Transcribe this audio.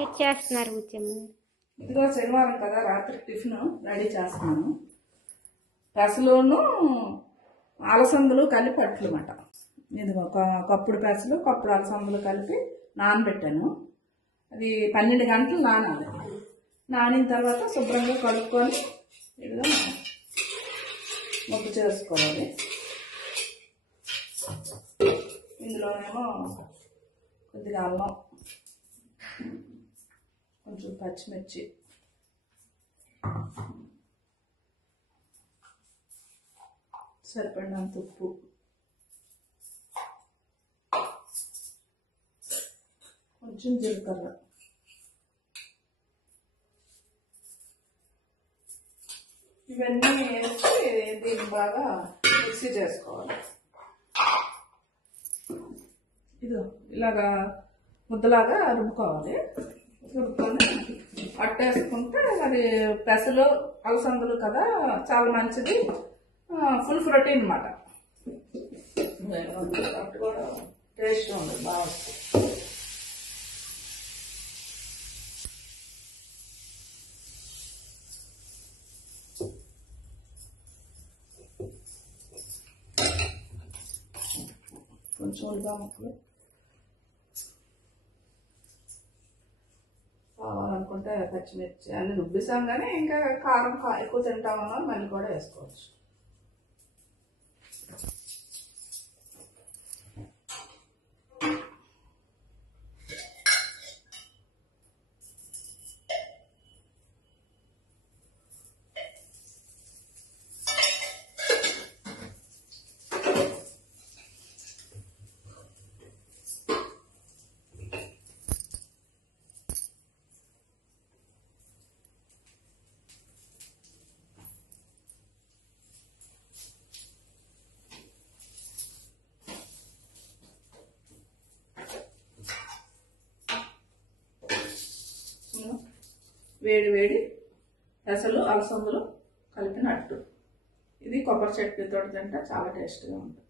ఏం చేస్తున్నారు బుచ్చమ్మ? ఇదిగో శనివారం కదా, రాత్రి టిఫిన్ రెడీ చేస్తున్నాను. పెసలును అలసందులు కలిపి అట్లు అన్నమాట. ఇదిగో కప్పుడు పెసలు కప్పుడు అలసందులు కలిపి నానబెట్టాను. అది 12 గంటలు నానాలి. నానిన తర్వాత శుభ్రంగా కలుపుకొని ఇదిగో ముద్ద చేసుకోవాలి. ఇందులోనేమో కొద్దిగా అల్లం, కొంచెం పచ్చిమిర్చి, సరిపడినంత ఉప్పు, కొంచెం జీలకర్ర, ఇవన్నీ వేసి దీన్ని బాగా మిక్సీ చేసుకోవాలి. ఇది ఇలాగా ముద్దలాగా రుబ్బుకోవాలి. రుబ్బుకొని పట్టేసుకుంటే అది పెసలు అలసందులు కదా, చాలా మంచిది, ఫుల్ ప్రోటీన్ అన్నమాట. అటు కూడా టేస్ట్ ఉండదు, బాగా వస్తుంది. కొంచెం ఉల్లిపాయ ముక్కలు కావాలనుకుంటే పచ్చిమిర్చి అన్ని రుబ్బిసాం, కానీ ఇంకా కారం ఎక్కువ తింటామన్నా మళ్ళీ కూడా వేసుకోవచ్చు. వేడి వేడి పెసలు అలసందులు కలిపిన అట్టు. ఇది కొబ్బరి చట్నీతో తింటే చాలా టేస్ట్గా ఉంటుంది.